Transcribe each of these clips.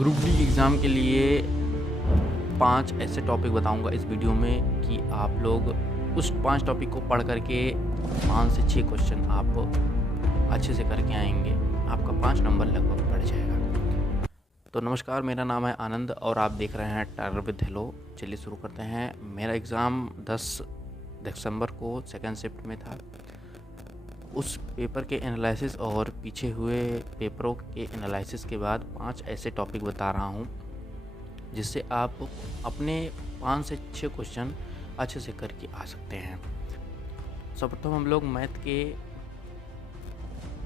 Group D exam के लिए 5 ऐसे टॉपिक बताऊंगा इस वीडियो में कि आप लोग उस 5 टॉपिक को पढ़ करके 5 से 6 क्वेश्चन आप अच्छे से करके आएंगे। आपका 5 नंबर लगभग बढ़ जाएगा। तो नमस्कार, मेरा नाम है आनंद और आप देख रहे हैं टाइगर विद हेलो। चलिए शुरू करते हैं। मेरा एग्ज़ाम 10 दिसंबर को सेकेंड शिफ्ट में था। उस पेपर के एनालिसिस और पीछे हुए पेपरों के एनालिसिस के बाद 5 ऐसे टॉपिक बता रहा हूँ जिससे आप अपने 5 से 6 क्वेश्चन अच्छे से करके आ सकते हैं। सर्वप्रथम हम लोग मैथ के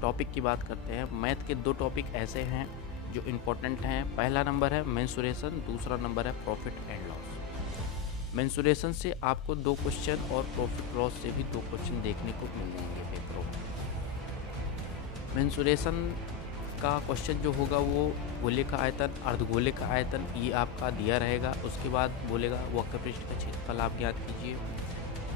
टॉपिक की बात करते हैं। मैथ के 2 टॉपिक ऐसे हैं जो इम्पोर्टेंट हैं। पहला नंबर है मेंसुरेशन, दूसरा नंबर है प्रॉफिट एंड लॉस। मेंसुरेशन से आपको 2 क्वेश्चन और प्रॉफिट लॉस से भी 2 क्वेश्चन देखने को मिल जाएंगे पेपरों में। मेंसुरेशन का क्वेश्चन जो होगा वो गोले का आयतन, अर्धगोले का आयतन ये आपका दिया रहेगा। उसके बाद बोलेगा वक्रपृष्ठ का क्षेत्रफल आप ज्ञात कीजिए।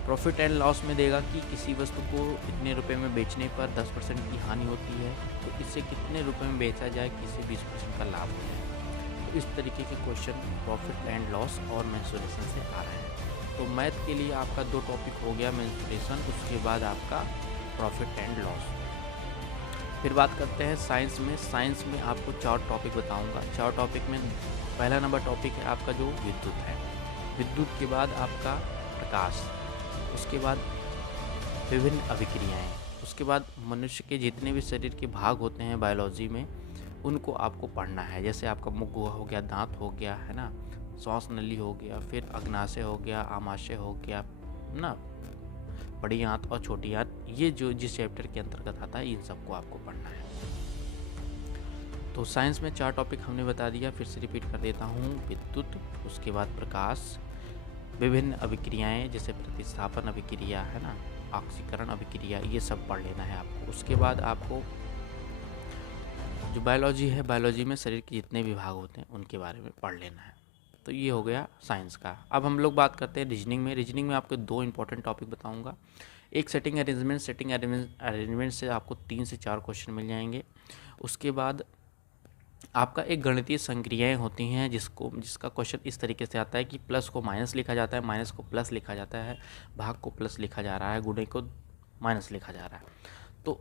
प्रॉफिट एंड लॉस में देगा कि किसी वस्तु को इतने रुपए में बेचने पर 10% की हानि होती है, तो इससे कितने रुपए में बेचा जाए कि इससे 20% का लाभ हो जाए। तो इस तरीके के क्वेश्चन प्रॉफिट एंड लॉस और मेंसुरेशन से आ रहे हैं। तो मैथ के लिए आपका 2 टॉपिक हो गया, मेंसुरेशन, उसके बाद आपका प्रॉफिट एंड लॉस। फिर बात करते हैं साइंस में। साइंस में आपको 4 टॉपिक बताऊंगा। 4 टॉपिक में पहला नंबर टॉपिक है आपका जो विद्युत है। विद्युत के बाद आपका प्रकाश, उसके बाद विभिन्न अभिक्रियाएं, उसके बाद मनुष्य के जितने भी शरीर के भाग होते हैं बायोलॉजी में उनको आपको पढ़ना है। जैसे आपका मुख हो गया, दांत हो गया, है ना, श्वास नली हो गया, फिर अग्नाशय हो गया, आमाशय हो गया, ना, बड़ी आंत और छोटी आंत, ये जो जिस चैप्टर के अंतर्गत आता है इन सबको आपको पढ़ना है। तो साइंस में 4 टॉपिक हमने बता दिया, फिर से रिपीट कर देता हूँ। विद्युत, उसके बाद प्रकाश, विभिन्न अभिक्रियाएं जैसे प्रतिस्थापन अभिक्रिया, है ना, ऑक्सीकरण अभिक्रिया, ये सब पढ़ लेना है आपको। उसके बाद आपको जो बायोलॉजी है, बायोलॉजी में शरीर के जितने भी भाग होते हैं उनके बारे में पढ़ लेना है। तो ये हो गया साइंस का। अब हम लोग बात करते हैं रीजनिंग में। रीजनिंग में आपको 2 इंपॉर्टेंट टॉपिक बताऊंगा। एक सेटिंग अरेंजमेंट। सेटिंग अरेंजमेंट से आपको 3 से 4 क्वेश्चन मिल जाएंगे। उसके बाद आपका एक गणितीय संक्रियाएं होती हैं जिसका क्वेश्चन इस तरीके से आता है कि प्लस को माइनस लिखा जाता है, माइनस को प्लस लिखा जाता है, भाग को प्लस लिखा जा रहा है, गुणे को माइनस लिखा जा रहा है। तो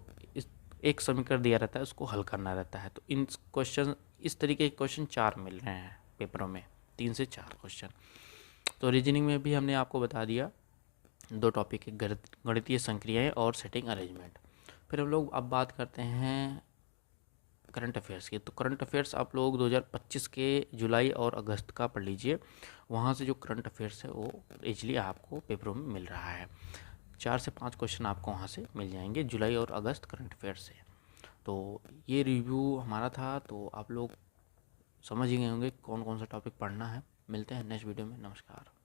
एक समीकरण दिया रहता है, उसको हल करना रहता है। तो इन क्वेश्चन, इस तरीके के क्वेश्चन 4 मिल रहे हैं पेपरों में, 3 से 4 क्वेश्चन। तो रीजनिंग में भी हमने आपको बता दिया 2 टॉपिक है, गणितीय संक्रियाएं और सेटिंग अरेंजमेंट। फिर हम लोग अब बात करते हैं करंट अफेयर्स की। तो करंट अफेयर्स आप लोग 2025 के जुलाई और अगस्त का पढ़ लीजिए। वहाँ से जो करंट अफेयर्स है वो इजली आपको पेपरों में मिल रहा है। 4 से 5 क्वेश्चन आपको वहाँ से मिल जाएंगे जुलाई और अगस्त करंट अफेयर्स से। तो ये रिव्यू हमारा था। तो आप लोग समझ ही गए होंगे कौन कौन सा टॉपिक पढ़ना है। मिलते हैं नेक्स्ट वीडियो में। नमस्कार।